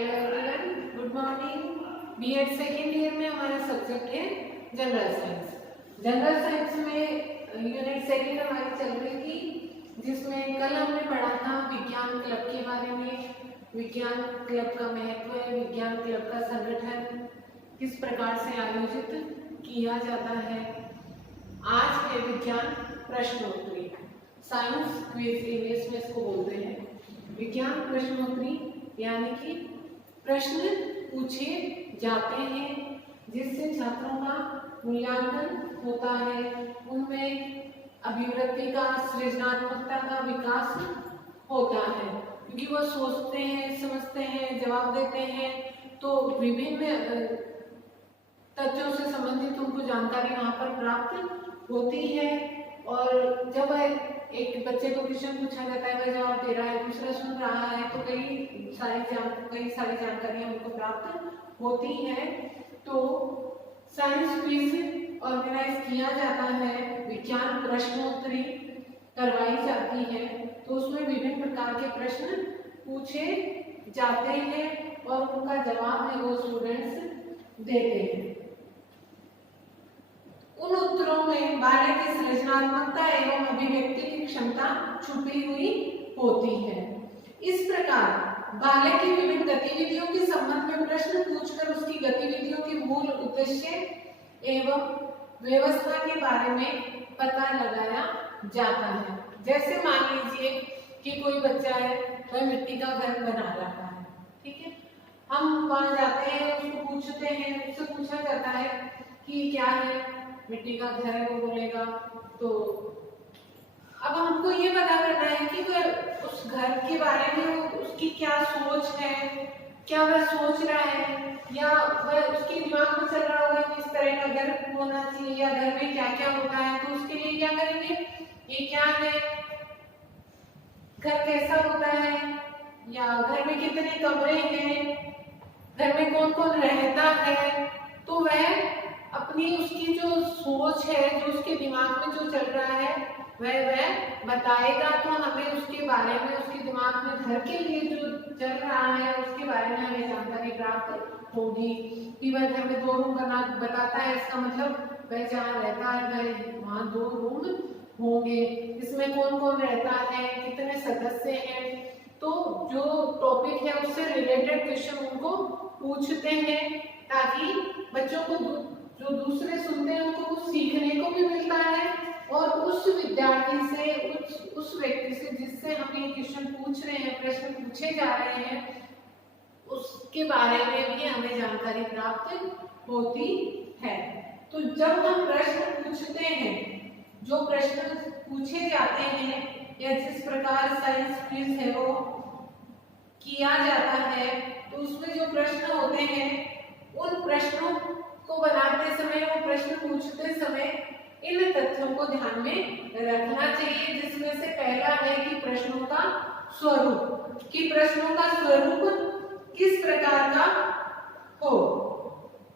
Hello everyone, good morning. BEd second year में हमारा subject है जनरल साइंस। जनरल साइंस में यूनिट सेकेंड हमारी चल रही थी, जिसमें कल हमने पढ़ा था विज्ञान क्लब के बारे में। विज्ञान क्लब का महत्व है, विज्ञान क्लब का संगठन किस प्रकार से आयोजित किया जाता है। आज है विज्ञान प्रश्नोत्तरी, साइंस क्विज इंग्लिश में इसको बोलते हैं। विज्ञान प्रश्नोत्तरी यानी कि प्रश्न पूछे जाते हैं जिससे छात्रों का मूल्यांकन होता है, उनमें अभिव्यक्ति का, सृजनात्मकता का विकास होता है, क्योंकि वो सोचते हैं, समझते हैं, जवाब देते हैं, तो विभिन्न तथ्यों से संबंधित उनको जानकारी वहाँ पर प्राप्त होती है। और जब एक बच्चे को क्वेश्चन पूछा जाता है, वह जवाब दे रहा है, दूसरा सुन रहा है, तो कई सारी जानकारियां उनको प्राप्त होती है। तो साइंस क्विज ऑर्गेनाइज किया जाता है, विज्ञान प्रश्नोत्तरी करवाई जाती है, तो उसमें विभिन्न प्रकार के प्रश्न पूछे जाते हैं और उनका जवाब है वो स्टूडेंट्स देते हैं। उन उत्तरों में बालक की सृजनात्मकता एवं अभिव्यक्ति की क्षमता छुपी हुई होती है। इस प्रकार बालक की विभिन्न गतिविधियों के संबंध में प्रश्न पूछकर उसकी गतिविधियों के मूल उद्देश्य एवं व्यवस्था के बारे में पता लगाया जाता है। जैसे मान लीजिए कि कोई बच्चा है, वह मिट्टी का घर बना रहा है, ठीक है, हम वहां जाते हैं, उसको पूछते हैं, उससे पूछा जाता है कि क्या है, मिट्टी का घर है, वो बोलेगा। तो अब हमको ये पता करना है कि वह उस घर के बारे में उसकी क्या सोच है, क्या वह सोच रहा है, या वह उसके दिमाग में चल रहा होगा कि इस तरह का घर होना चाहिए, या घर में क्या क्या होता है, तो उसके लिए क्या करेंगे, ये क्या है, घर कैसा होता है, या घर में कितने कमरे हैं, घर में कौन कौन रहता है। तो वह अपनी उसकी जो सोच है, जो उसके दिमाग में जो चल रहा है, वह बताएगा, तो हमें उसके बारे में, उसके दिमाग में घर के लिए जो चल रहा है उसके बारे में हमें जानकारी प्राप्त होगी। कि वह घर में 2 रूम बताता है, इसका मतलब वह जहाँ रहता है वह वहाँ 2 रूम होंगे, इसमें कौन कौन रहता है, कितने सदस्य हैं। तो जो टॉपिक है उससे रिलेटेड क्वेश्चन उनको पूछते हैं, ताकि बच्चों को जो दूसरे सुनते हैं उनको कुछ सीखने को भी मिलता है, और उस विद्यार्थी से, उस व्यक्ति से जिससे हम ये क्वेश्चन पूछ रहे हैं, प्रश्न पूछे जा रहे हैं, उसके बारे में भी हमें जानकारी प्राप्त होती है। तो जब हम प्रश्न पूछते हैं, जो प्रश्न पूछे जाते हैं, या जिस प्रकार साइंस क्विज है वो किया जाता है, तो उसमें जो प्रश्न होते हैं, उन प्रश्नों को बनाते समय, वो प्रश्न पूछते समय इन तथ्यों को ध्यान में रखना चाहिए, जिसमें से पहला है कि प्रश्नों का स्वरूप, कि प्रश्नों का स्वरूप किस प्रकार का हो।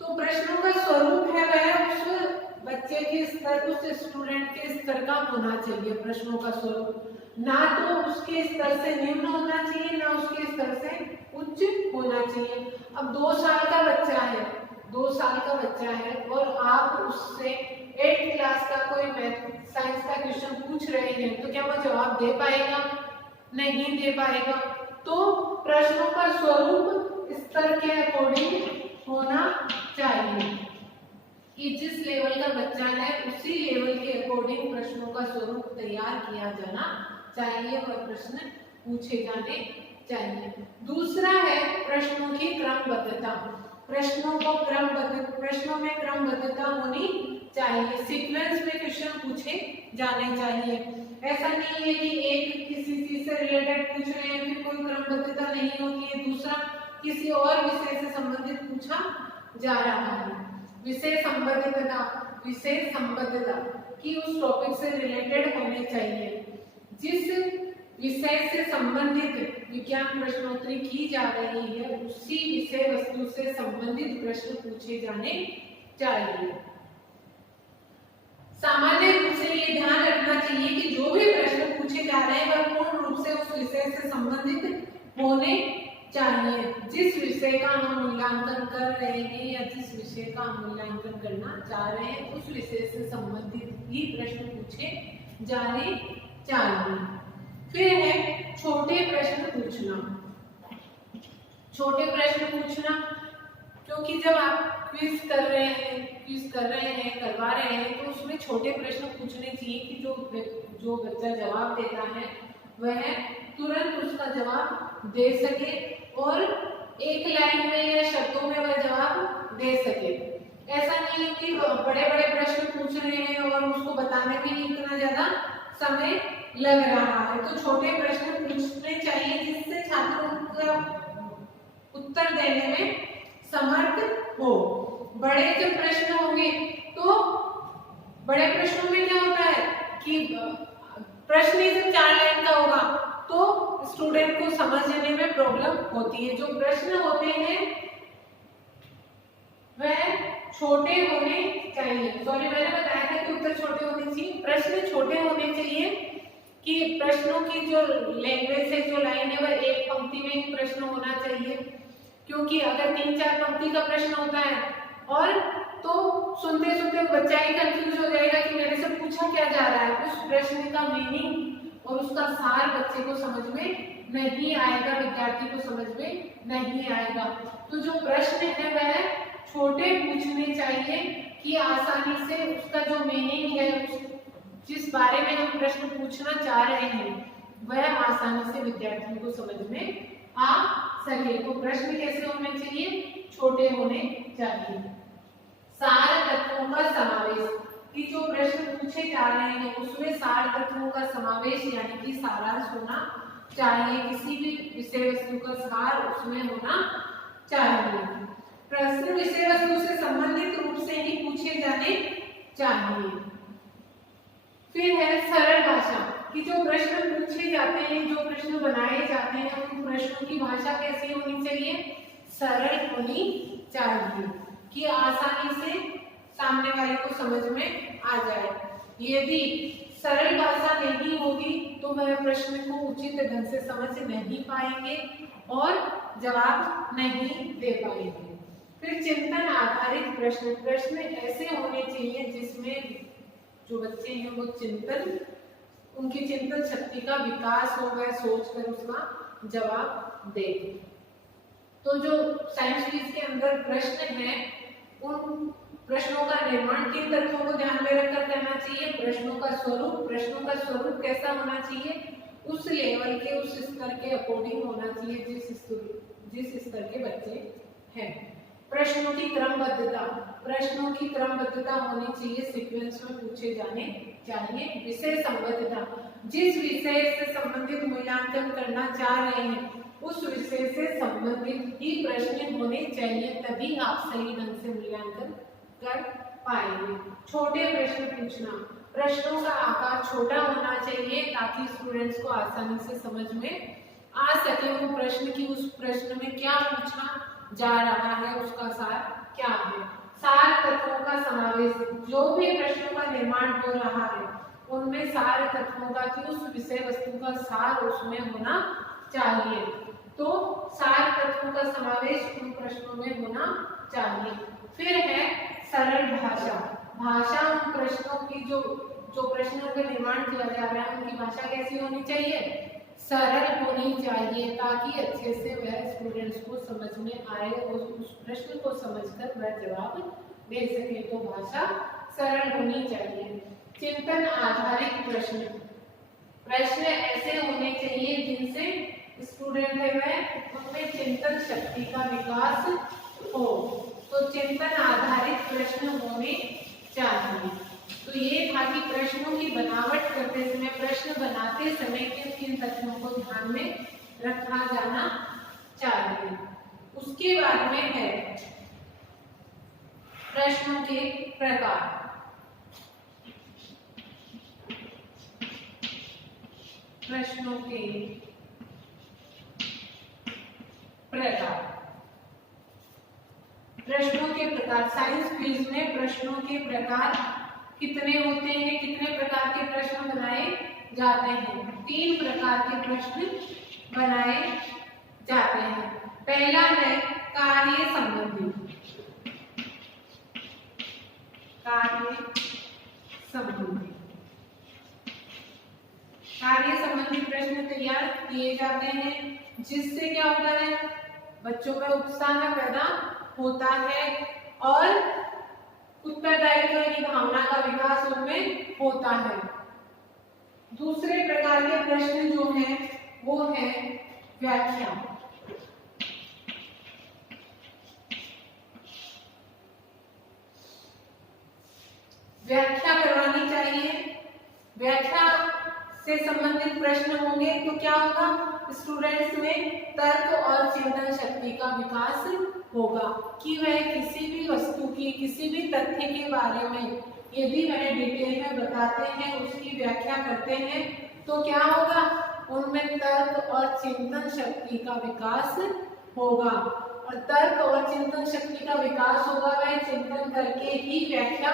तो प्रश्नों का स्वरूप है वह उस बच्चे के स्तर, उस स्टूडेंट के स्तर का होना चाहिए। प्रश्नों का स्वरूप ना तो उसके स्तर से निम्न होना चाहिए, ना उसके स्तर से उच्च होना चाहिए। अब 2 साल का बच्चा है, 2 साल का बच्चा है, और आप उससे 8th क्लास का कोई मैथ साइंस का क्वेश्चन पूछ रहे हैं, तो क्या वो जवाब दे पाएगा? नहीं दे पाएगा। तो प्रश्नों का स्वरूप स्तर के अकॉर्डिंग होना चाहिए, कि जिस लेवल का बच्चा है उसी लेवल के अकॉर्डिंग प्रश्नों का स्वरूप तैयार किया जाना चाहिए और प्रश्न पूछे जाने चाहिए। दूसरा है प्रश्नों की क्रमबद्धता। प्रश्नों में क्रमबद्धता होनी चाहिए, सीक्वेंस में क्वेश्चन पूछे जाने चाहिए। ऐसा नहीं है कि एक किसी चीज से रिलेटेड पूछ रहे हैं, फिर कोई क्रमबद्धता नहीं होती है, दूसरा किसी और विषय से संबंधित पूछा जा रहा है। विषय संबद्धता कि उस टॉपिक से रिलेटेड होने चाहिए। जिस विषय से संबंधित विज्ञान प्रश्नोत्तरी की जा रही है, उसी विषय वस्तु से संबंधित प्रश्न पूछे जाने चाहिए। सामान्य रूप से ये ध्यान रखना चाहिए कि जो भी प्रश्न पूछे जा रहे हैं वह पूर्ण रूप से उस विषय से संबंधित होने चाहिए। जिस विषय का हम मूल्यांकन कर रहे हैं या जिस विषय का हम मूल्यांकन करना चाह रहे हैं उस विषय से संबंधित ही प्रश्न पूछे जाने चाहिए। फिर है छोटे प्रश्न पूछना। छोटे प्रश्न पूछना क्योंकि जब आप क्विज करवा रहे हैं तो उसमें छोटे प्रश्न पूछने चाहिए कि जो बच्चा जवाब देता है वह तुरंत उसका जवाब दे सके और एक लाइन में या शब्दों में वह जवाब दे सके। ऐसा नहीं है कि बड़े बड़े प्रश्न पूछ रहे हैं और उसको बताने में ही इतना ज्यादा समय लग रहा है। तो छोटे प्रश्न पूछने चाहिए जिससे छात्रों का उत्तर देने में समर्थ हो। बड़े जब प्रश्न होंगे तो बड़े प्रश्नों में क्या होता है कि प्रश्न जब 4 लाइन का होगा तो स्टूडेंट को समझने में प्रॉब्लम होती है। जो प्रश्न होते हैं वह छोटे होने चाहिए। सॉरी, मैंने बताया था कि उत्तर छोटे होने चाहिए, प्रश्न छोटे होने चाहिए कि प्रश्नों की जो लैंग्वेज है, जो लाइन है, वह एक पंक्ति में ही प्रश्न होना चाहिए। क्योंकि अगर 3-4 पंक्ति का प्रश्न होता है और तो सुनते सुनते बच्चा ही कंफ्यूज हो जाएगा कि मेरे से पूछा क्या जा रहा है। उस प्रश्न का मीनिंग और उसका सार बच्चे को समझ में नहीं आएगा, विद्यार्थी को समझ में नहीं आएगा। तो जो प्रश्न है वह छोटे पूछने चाहिए कि आसानी से उसका जो मीनिंग है, जिस बारे में हम प्रश्न पूछना चाह रहे हैं वह आसानी से विद्यार्थियों को समझ में आ सके। तो प्रश्न कैसे होने चाहिए? छोटे होने चाहिए। सार तत्वों का समावेश, कि जो प्रश्न पूछे जा रहे हैं उसमें सार तत्वों का समावेश यानी कि सारांश होना चाहिए। किसी भी विषय वस्तु का सार उसमें होना चाहिए। प्रश्न विषय वस्तु से संबंधित रूप से ही पूछे जाने चाहिए। फिर है सरल भाषा, कि जो प्रश्न पूछे जाते हैं, जो प्रश्न बनाए जाते हैं, उन प्रश्नों की भाषा कैसी होनी चाहिए? सरल होनी चाहिए कि आसानी से सामने वाले को समझ में आ जाए। यदि सरल भाषा नहीं होगी तो वह प्रश्न को उचित ढंग से समझ नहीं पाएंगे और जवाब नहीं दे पाएंगे। फिर चिंतन आधारित प्रश्न, प्रश्न ऐसे होने चाहिए जिसमें जो बच्चे हैं वो उनकी चिंतन शक्ति का विकास हो, वह सोचकर उसका जवाब दे। तो जो साइंस क्विज के अंदर प्रश्न हैं उन प्रश्नों का निर्माण किन तत्वों को ध्यान में रखकर करना चाहिए? प्रश्नों का स्वरूप कैसा होना चाहिए? उस लेवल के, उस स्तर के अकॉर्डिंग होना चाहिए जिस स्तर के बच्चे हैं। प्रश्नों की क्रमबद्धता होनी चाहिए, सीक्वेंस में पूछे जाने चाहिए। विषय संबद्धता, जिस विषय से संबंधित मूल्यांकन करना चाह रहे हैं उस विषय से संबंधित ही प्रश्न होने चाहिए, तभी आप सही ढंग से मूल्यांकन कर पाएंगे। छोटे प्रश्न पूछना, प्रश्नों का आकार छोटा होना चाहिए ताकि स्टूडेंट्स को आसानी से समझ में आ सके वो प्रश्न की, उस प्रश्न में क्या पूछा जा रहा है, उसका सार क्या है। सार तत्वों का समावेश, जो भी प्रश्नों का निर्माण हो रहा है उनमें सार तत्वों का, कि उस विषय वस्तु का सार उसमें होना चाहिए। तो सार तत्वों का समावेश उन प्रश्नों में होना चाहिए। फिर है सरल भाषा उन प्रश्नों की, जो प्रश्नों का निर्माण किया जा रहा है उनकी भाषा कैसी होनी चाहिए? सरल होनी चाहिए ताकि अच्छे से वह स्टूडेंट्स को समझ में आए और उस प्रश्न को समझकर वह जवाब दे सके। तो भाषा सरल होनी चाहिए। चिंतन आधारित प्रश्न ऐसे होने चाहिए जिनसे स्टूडेंट है वह उनमें चिंतन शक्ति का विकास हो। तो चिंतन आधारित प्रश्न होने चाहिए। तो ये था कि प्रश्नों की बनावट करते समय, प्रश्न बनाते समय किन किन तत्वों को ध्यान में रखा जाना चाहिए। उसके बाद में है प्रश्नों के प्रकार। प्रश्नों के प्रकार साइंस क्विज में प्रश्नों के प्रकार कितने होते हैं, कितने प्रकार के प्रश्न बनाए जाते हैं? 3 प्रकार के प्रश्न बनाए जाते हैं। पहला है कार्य संबंधी। कार्य संबंधी प्रश्न तैयार किए जाते हैं, जिससे क्या होता है, बच्चों में उत्साह पैदा होता है और उत्तरदायित्व की भावना का विकास उनमें होता है। दूसरे प्रकार के प्रश्न जो हैं वो है व्याख्या। व्याख्या करवानी चाहिए। व्याख्या से संबंधित प्रश्न होंगे तो क्या होगा, स्टूडेंट्स में तर्क और चिंतन शक्ति का विकास होगा कि वह किसी भी वस्तु की, किसी भी तथ्य के बारे में यदि वह डिटेल में बताते हैं, उसकी व्याख्या करते हैं, तो क्या होगा, उनमें तर्क और चिंतन शक्ति का विकास होगा। और तर्क और चिंतन शक्ति का विकास होगा, वह चिंतन करके ही व्याख्या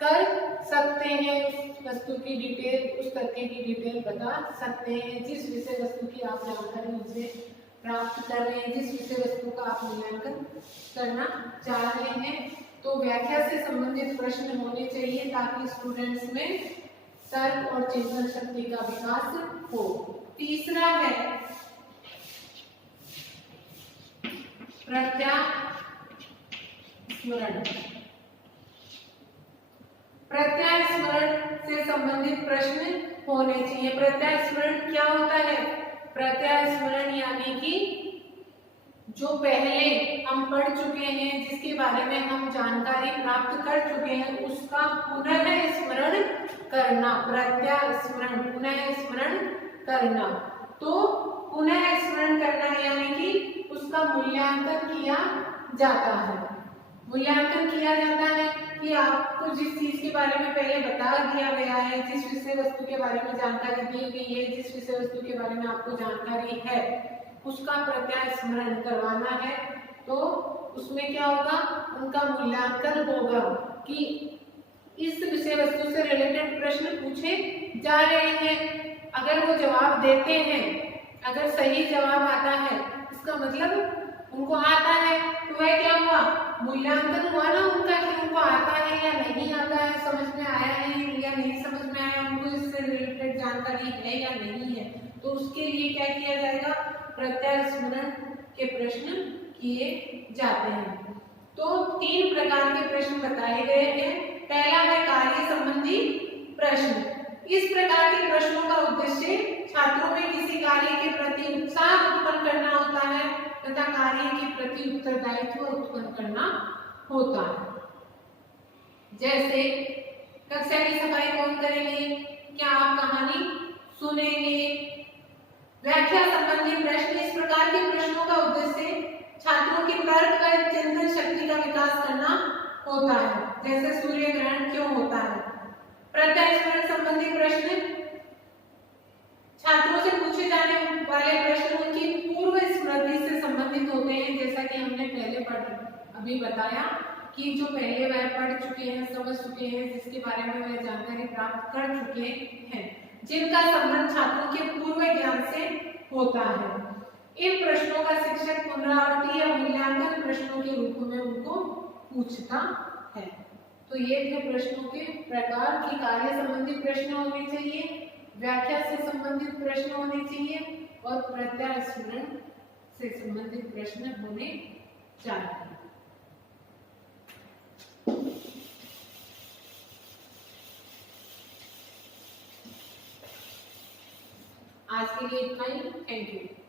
कर सकते हैं, उस वस्तु की डिटेल, उस तथ्य की डिटेल बता सकते हैं। जिस विषय वस्तु की आप जानकारी उनसे प्राप्त कर रहे हैं, जिस विषय वस्तु का आप मूल्यांकन करना चाह रहे हैं, तो व्याख्या से संबंधित प्रश्न होने चाहिए ताकि स्टूडेंट्स में तर्क और चिंतन शक्ति का विकास हो। तीसरा है प्रत्यास्मरण। प्रत्यास्मरण से संबंधित प्रश्न होने चाहिए। प्रत्यास्मरण क्या होता है? प्रत्यास्मरण यानी कि जो पहले हम पढ़ चुके हैं, जिसके बारे में हम जानकारी प्राप्त कर चुके हैं, उसका पुनः स्मरण करना। प्रत्यास्मरण, पुनः स्मरण करना। तो पुनः स्मरण करना यानी कि उसका मूल्यांकन किया जाता है। मूल्यांकन किया जाता है कि आपको जिस चीज के बारे में पहले बता दिया गया है, जिस विषय वस्तु के बारे में जानकारी दी गई है, जिस विषय वस्तु के बारे में आपको जानकारी है, उसका प्रत्यास्मरण करवाना है। तो उसमें क्या होगा, उनका मूल्यांकन होगा कि इस विषय वस्तु से रिलेटेड प्रश्न पूछे जा रहे हैं। अगर वो जवाब देते हैं, अगर सही जवाब आता है, इसका मतलब उनको आता है, तो वह क्या हुआ, मूल्यांकन हुआ ना उनका कि उनको आता है या नहीं आता है, समझ में आया है या नहीं समझ में आया, उनको इससे रिलेटेड जानकारी है या नहीं है। तो उसके लिए क्या किया जाएगा, प्रत्यास्मरण के प्रश्न किए जाते हैं। तो 3 प्रकार के प्रश्न बताए गए हैं। पहला है कार्य संबंधी प्रश्न। इस प्रकार के प्रश्नों का उद्देश्य छात्रों में किसी कार्य के प्रति उत्साह उत्पन्न करना होता है तथा कार्य के प्रति उत्तरदायित्व उत्पन्न करना होता है। जैसे कक्षा की सफाई कौन करेंगे, क्या आप कहानी सुनेंगे। व्याख्या संबंधी प्रश्न, इस प्रकार के प्रश्नों का उद्देश्य छात्रों की तर्क और चिंतन शक्ति का विकास करना होता है। जैसे सूर्य ग्रहण क्यों होता है। प्रत्यास्मरण संबंधी प्रश्न, छात्रों से पूछे जाने वाले प्रश्न उनकी पूर्व स्मृति से संबंधित होते हैं। जैसा कि हमने पहले अभी बताया कि जो पहले वह पढ़ चुके हैं, समझ चुके हैं, जिसके बारे में वह जानकारी प्राप्त कर चुके हैं, जिनका संबंध छात्रों के पूर्व ज्ञान से होता है। इन प्रश्नों का शिक्षक पुनरावृत्ति या मूल्यांकन प्रश्नों के रूप में उनको पूछता है। तो ये थे प्रश्नों के प्रकार की कार्य संबंधी प्रश्न होने चाहिए, व्याख्या से संबंधित प्रश्न होने चाहिए और प्रत्यास्मरण से संबंधित प्रश्न होने चाहिए। आज के लिए इतना ही। Thank you.